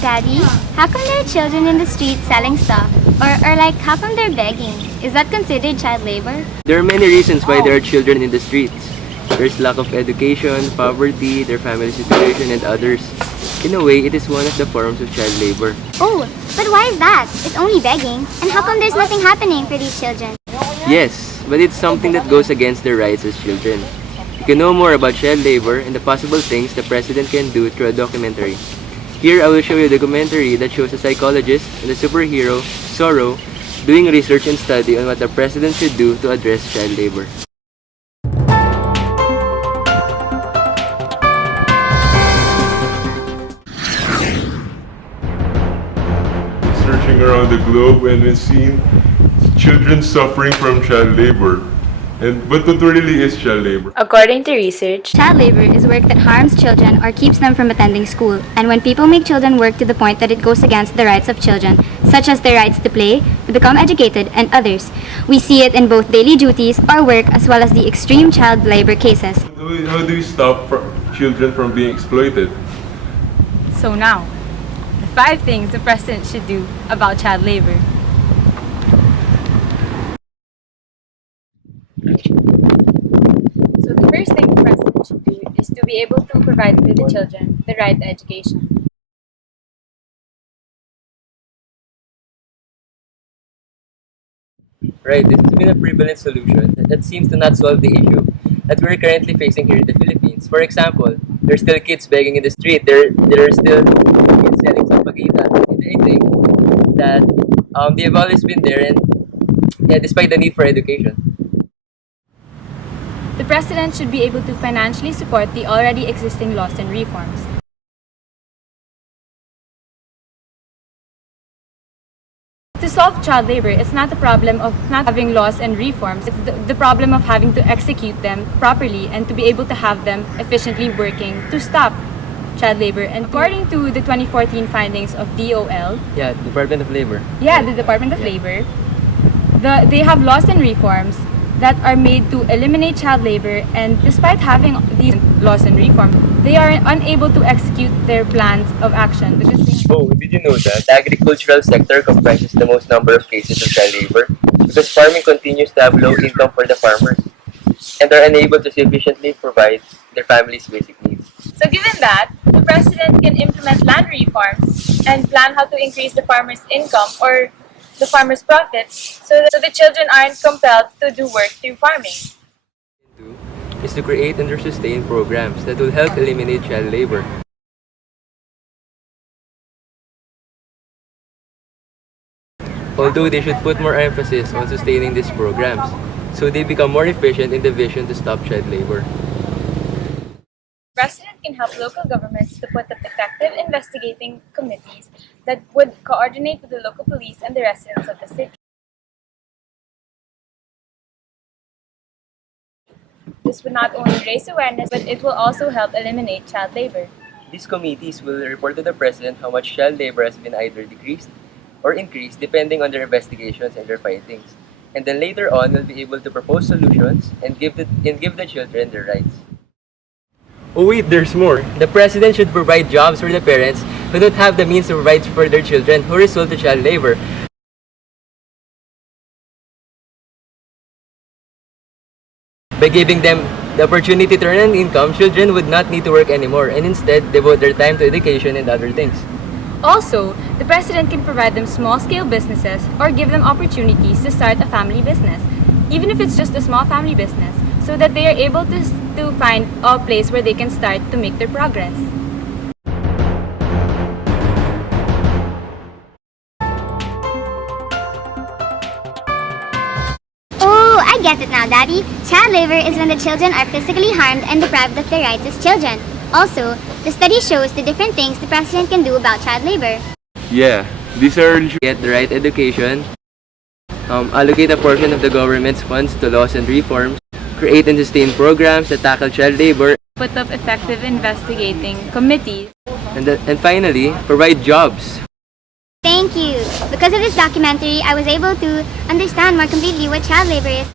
Daddy, how come there are children in the streets selling stuff? Or like, how come they're begging? Is that considered child labor? There are many reasons why there are children in the streets. There's lack of education, poverty, their family situation, and others. In a way, it is one of the forms of child labor. Oh, but why is that? It's only begging. And how come there's nothing happening for these children? Yes, but it's something that goes against their rights as children. You can know more about child labor and the possible things the president can do through a documentary. Here, I will show you a documentary that shows a psychologist and a superhero, Zorro, doing research and study on what the president should do to address child labor. Searching around the globe and we've seen children suffering from child labor. But what really is child labor? According to research, Child labor is work that harms children or keeps them from attending school. And when people make children work to the point that it goes against the rights of children, such as their rights to play, to become educated, and others, we see it in both daily duties or work as well as the extreme child labor cases. How do we stop children from being exploited? so now, the 5 things the president should do about child labor. So the first thing the president should do is to be able to provide for the children the right to education. Right, this has been a prevalent solution that seems to not solve the issue that we're currently facing here in the Philippines. For example, there's still kids begging in the street. There are still kids selling some pagita. And I think that they've always been there, and yeah, despite the need for education. The president should be able to financially support the already existing laws and reforms. To solve child labor, it's not the problem of not having laws and reforms. It's the problem of having to execute them properly and to be able to have them efficiently working to stop child labor. And according to the 2014 findings of DOL, Yeah, Department of Labor. the Department of Labor, they have laws and reforms that are made to eliminate child labor, and despite having these laws and reforms, they are unable to execute their plans of action because Oh, did you know that the agricultural sector comprises the most number of cases of child labor? Because farming continues to have low income for the farmers and are unable to sufficiently provide their families' basic needs. So given that, the president can implement land reforms and plan how to increase the farmers' income or the farmers' profits so the children aren't compelled to do work through farming. Two is to create and sustain programs that will help eliminate child labor. Although they should put more emphasis on sustaining these programs so they become more efficient in the vision to stop child labor. The president can help local governments to put up effective investigating committees that would coordinate with the local police and the residents of the city. This would not only raise awareness, but it will also help eliminate child labor. These committees will report to the president how much child labor has been either decreased or increased depending on their investigations and their findings. And then later on, will be able to propose solutions and give the children their rights. Oh wait, there's more. The president should provide jobs for the parents who don't have the means to provide for their children who resort to child labor. By giving them the opportunity to earn an income, children would not need to work anymore and instead devote their time to education and other things. Also, the president can provide them small-scale businesses or give them opportunities to start a family business, even if it's just a small family business, so that they are able to find a place where they can start to make their progress. Oh, I get it now, Daddy. Child labor is when the children are physically harmed and deprived of their rights as children. Also, the study shows the different things the president can do about child labor. Yeah, these are Get the right education, allocate a portion of the government's funds to laws and reforms, create and sustain programs that tackle child labor, Put up effective investigating committees. and finally, provide jobs. Thank you. Because of this documentary, I was able to understand more completely what child labor is.